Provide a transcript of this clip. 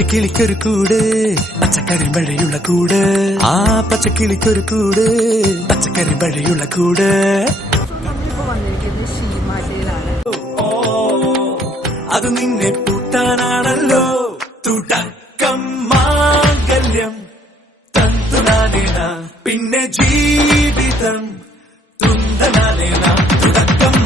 പച്ചക്കിളിക്കൊരു കൂട് പച്ചക്കറി മഴയുള്ള കൂട് ആ പച്ചക്കിളിക്കൊരു കൂട് പച്ചക്കറി മഴയുള്ള കൂട്. അത് നിന്നെ പൂട്ടാനാണല്ലോ തുടക്കം മാംഗല്യം തന്തുനാനേന പിന്നെ ജീവിതം തുന്തനാനേന തുടക്കം